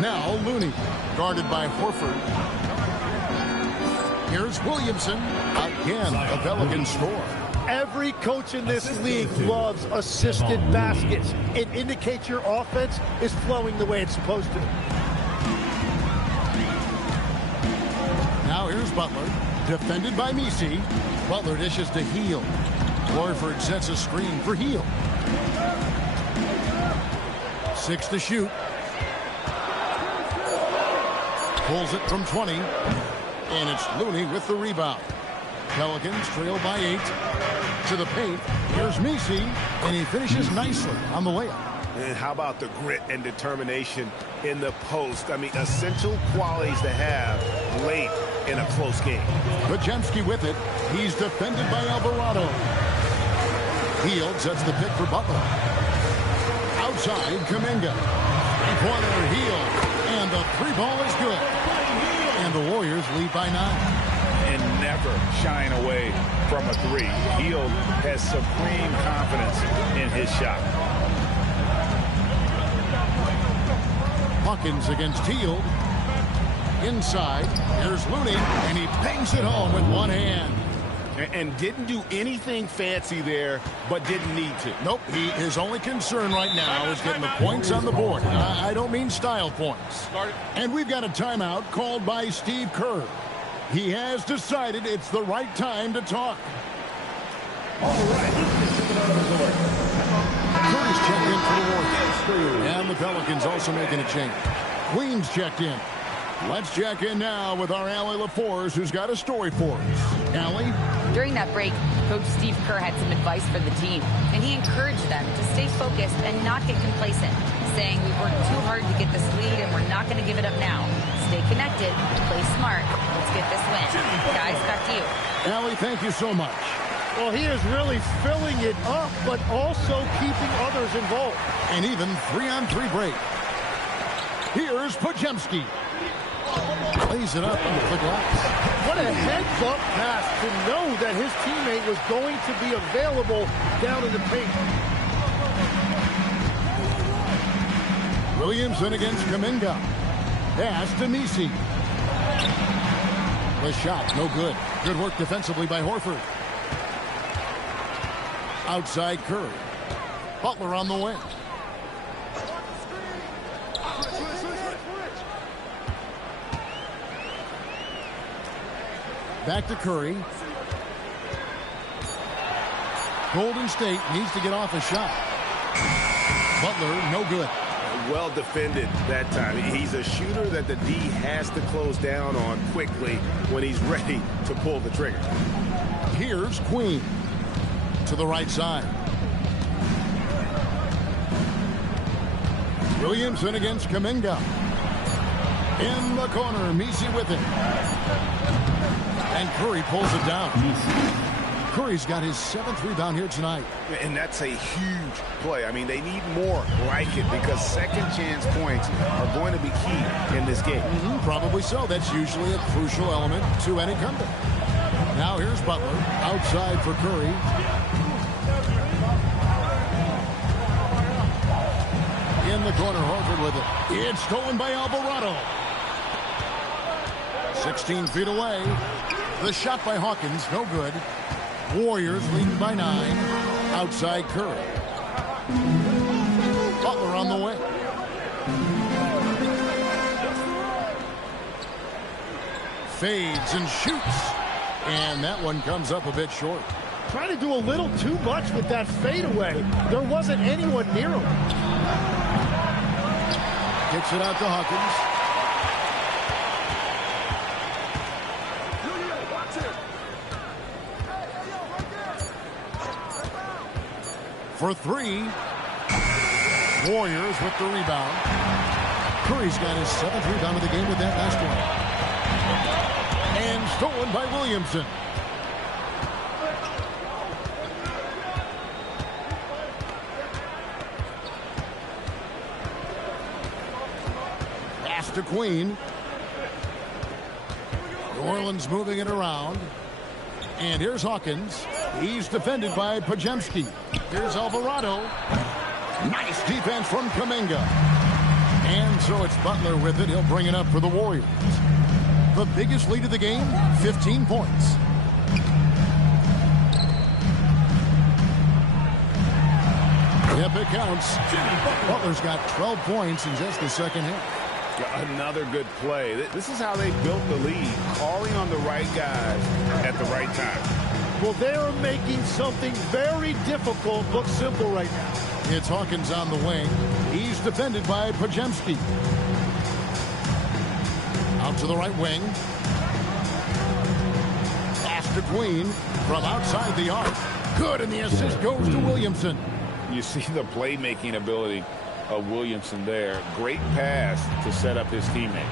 Now Looney, guarded by Horford. Here's Williamson. Again, a Pelicans score. Every coach in this league loves assisted baskets. It indicates your offense is flowing the way it's supposed to. Now here's Butler, defended by Messi. Butler dishes to Hield. Horford sets a screen for Hield. 6 to shoot. Pulls it from 20. And it's Looney with the rebound. Pelicans trail by 8. To the paint. Here's Messi. And he finishes nicely on the layup. And how about the grit and determination in the post? I mean, essential qualities to have late in a close game. Podziemski with it. He's defended by Alvarado. Hield sets the pick for Butler. Outside, Kuminga. Three-pointer, Hield. And the 3-ball is good. And the Warriors lead by 9. And never shying away from a 3. Hield has supreme confidence in his shot. Hawkins against Hield. Inside, here's Looney, and he bangs it home with one hand. And didn't do anything fancy there, but didn't need to. Nope, his only concern right now is getting the points on the board. I don't mean style points. And we've got a timeout called by Steve Kerr. He has decided it's the right time to talk. All right. Curry's checked in for the Warriors. And the Pelicans also making a change. Queen's checked in. Let's check in now with our Allie LaForce, who's got a story for us. Allie? During that break, Coach Steve Kerr had some advice for the team, and he encouraged them to stay focused and not get complacent, saying we've worked too hard to get this lead and we're not going to give it up now. Stay connected, play smart, let's get this win. Guys, back to you. Allie, thank you so much. Well, he is really filling it up, but also keeping others involved. And even 3-on-3 break. Here's Podziemski. Lays it up under the glass. What a heads-up pass to know that his teammate was going to be available down in the paint. Williamson against Kuminga. Pass to Messi. The shot, no good. Good work defensively by Horford. Outside Curry. Butler on the wing. Back to Curry. Golden State needs to get off a shot. Butler, no good. Well defended that time. He's a shooter that the D has to close down on quickly when he's ready to pull the trigger. Here's Queen to the right side. Williamson against Kuminga. In the corner, Messi with it. And Curry pulls it down. Curry's got his 7th rebound here tonight. And that's a huge play. I mean, they need more like it because second chance points are going to be key in this game. Probably so. That's usually a crucial element to any comeback. Now here's Butler outside for Curry. In the corner, Horford with it. It's stolen by Alvarado. 16 feet away. The shot by Hawkins, no good. Warriors leading by 9. Outside Curry. Butler on the way. Fades and shoots. And that one comes up a bit short. Trying to do a little too much with that fadeaway. There wasn't anyone near him. Kicks it out to Hawkins. For 3. Warriors with the rebound. Curry's got his 7th rebound of the game with that last one. And stolen by Williamson. Pass to Queen. New Orleans moving it around. And here's Hawkins. He's defended by Pajemski. Here's Alvarado. Nice defense from Kuminga. And so it's Butler with it. He'll bring it up for the Warriors. The biggest lead of the game, 15 points. Yep, it counts. Butler's got 12 points in just the second half. Another good play. This is how they built the lead, calling on the right guys at the right time. Well, they are making something very difficult look simple right now. It's Hawkins on the wing. He's defended by Pajemski. Out to the right wing. Pass to Queen from outside the arc. Good, and the assist goes to Williamson. You see the playmaking ability of Williamson there. Great pass to set up his teammate.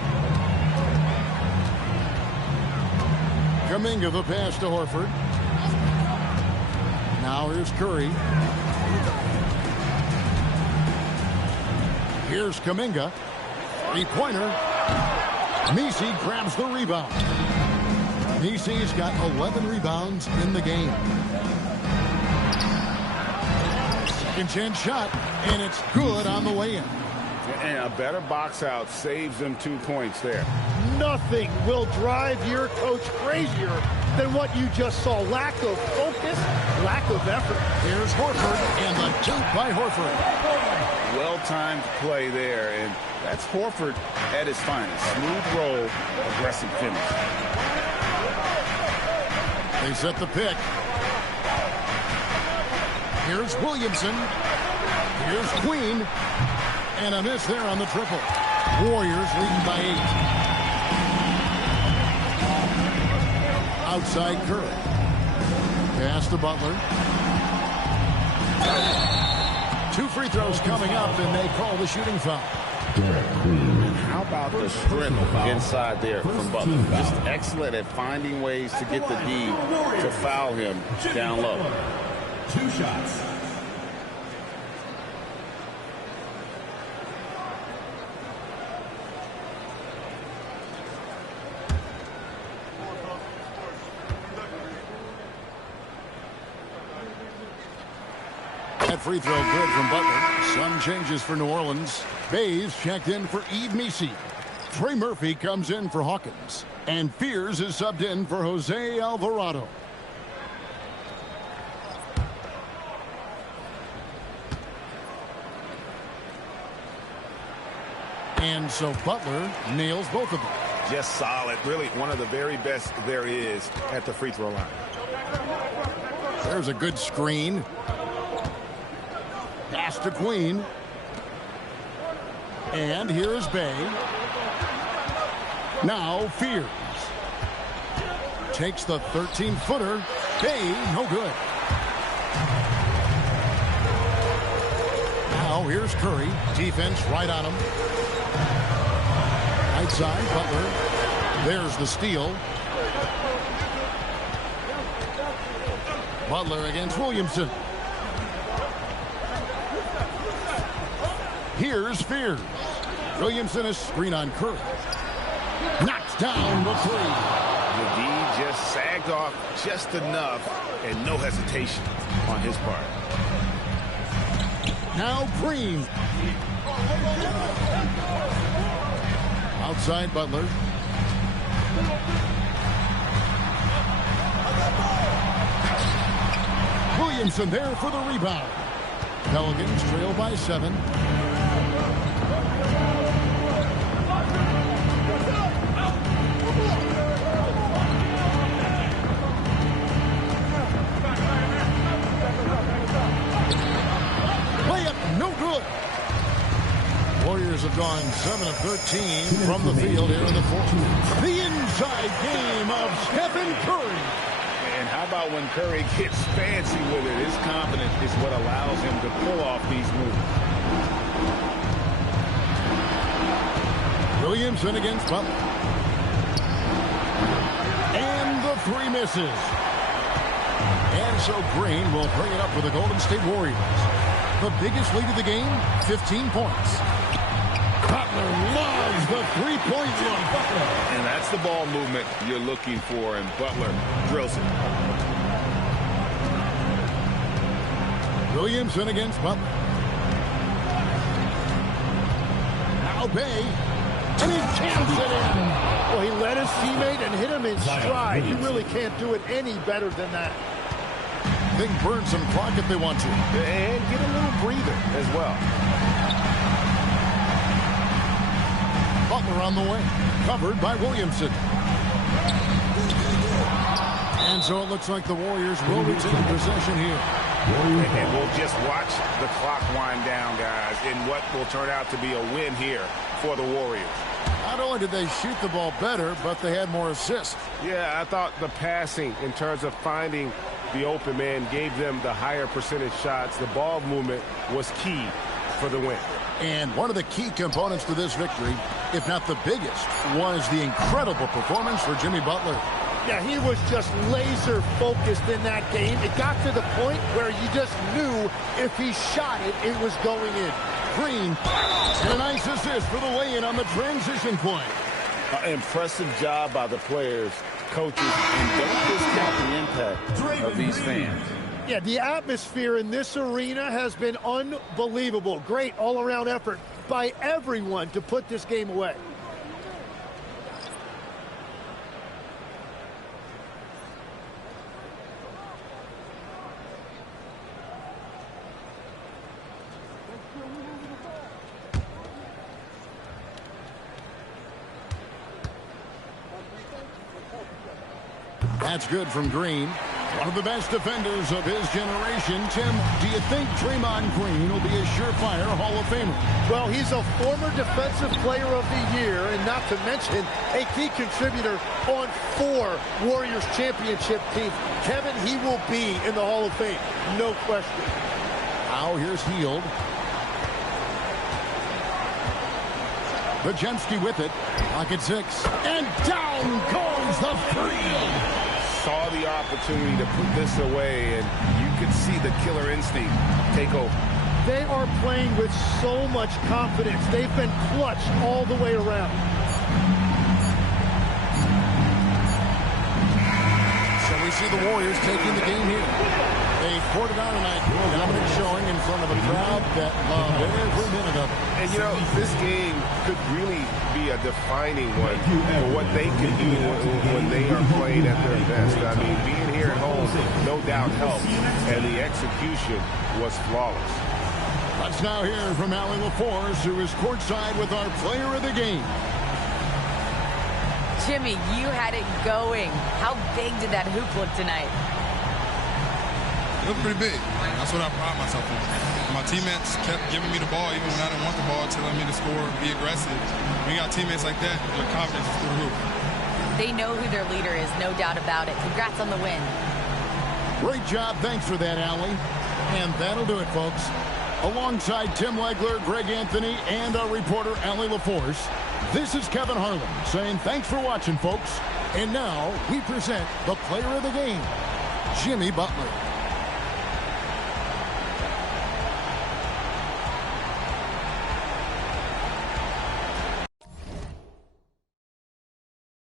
Kuminga the pass to Horford. Now here's Curry. Here's Kuminga. Three-pointer. Messi grabs the rebound. Messi's got 11 rebounds in the game. Second chance shot, and it's good on the way in. And a better box out saves them 2 points there. Nothing will drive your coach crazier than what you just saw. Lack of focus, lack of effort. Here's Horford, and the dunk by Horford. Well-timed play there, and that's Horford at his finest. Smooth roll, aggressive finish. They set the pick. Here's Williamson. Here's Queen. And a miss there on the triple. Warriors leading by 8. Outside Curry. Pass to Butler. 2 free throws coming up, and they call the shooting foul. How about the strength inside there from Butler? Just excellent at finding ways to get the D to foul him down low. 2 shots. That free throw good from Butler. Some changes for New Orleans. Bays checked in for Yves Messi. Trey Murphy comes in for Hawkins. And Fears is subbed in for Jose Alvarado. And so Butler nails both of them. Just solid. Really one of the very best there is at the free throw line. There's a good screen. Pass to Queen. And here's Bay. Now Fears. Takes the 13-footer. Bay, no good. Now here's Curry. Defense right on him. Right side, Butler. There's the steal. Butler against Williamson. Here's Fears. Williamson is screen on Curry. Knocks down the three. The D just sagged off just enough and no hesitation on his part. Now Green. Outside Butler. Williamson there for the rebound. Pelicans trail by 7. Layup, no good. Warriors have gone 7 of 13 from the field here in the fourth. The inside game of Stephen Curry. And how about when Curry gets fancy with it? His confidence is what allows him to pull off these moves. Williamson against Butler. And the three misses. And so Green will bring it up for the Golden State Warriors. The biggest lead of the game, 15 points. Butler loves the three-point look. And that's the ball movement you're looking for, and Butler drills it. Williamson against Butler. Now Bay. And he jams it in. Well, he led his teammate and hit him in stride. You really can't do it any better than that. They can burn some clock if they want to. And get a little breather as well. Butler on the way. Covered by Williamson. And so it looks like the Warriors will retain possession here. And we'll just watch the clock wind down, guys, in what will turn out to be a win here for the Warriors. Not only did they shoot the ball better, but they had more assists. Yeah, I thought the passing in terms of finding the open man gave them the higher percentage shots. The ball movement was key for the win. And one of the key components to this victory, if not the biggest, was the incredible performance for Jimmy Butler. Yeah, he was just laser focused in that game. It got to the point where you just knew if he shot it, it was going in. Green, and a nice assist for the lay-in on the transition point. Impressive job by the players, coaches, and don't discount the impact of these fans. Yeah, the atmosphere in this arena has been unbelievable. Great all-around effort by everyone to put this game away. That's good from Green. One of the best defenders of his generation. Tim, do you think Draymond Green will be a surefire Hall of Famer? Well, he's a former Defensive Player of the Year, and not to mention a key contributor on 4 Warriors championship teams. Kevin, he will be in the Hall of Fame, no question. Now here's Hield. Bajemski with it. Pocket 6. And down goes the three. Saw the opportunity to put this away, and you could see the killer instinct take over. They are playing with so much confidence. They've been clutch all the way around. So we see the Warriors taking the game here. They poured it on tonight. Dominant showing in front of a crowd that loved every minute of it. And, you know, this game could really be a defining one for what they can do when they are playing at their best. I mean, being here at home, no doubt helps, and the execution was flawless. Let's now hear from Allie LaForce, who is courtside with our player of the game. Jimmy, you had it going. How big did that hoop look tonight? It looked pretty big. That's what I pride myself on. My teammates kept giving me the ball even when I didn't want the ball, telling me to score, be aggressive. When you got teammates like that, your confidence is through the roof. They know who their leader is, no doubt about it. Congrats on the win. Great job. Thanks for that, Allie. And that'll do it, folks. Alongside Tim Legler, Greg Anthony, and our reporter, Allie LaForce, this is Kevin Harlan saying thanks for watching, folks. And now we present the player of the game, Jimmy Butler.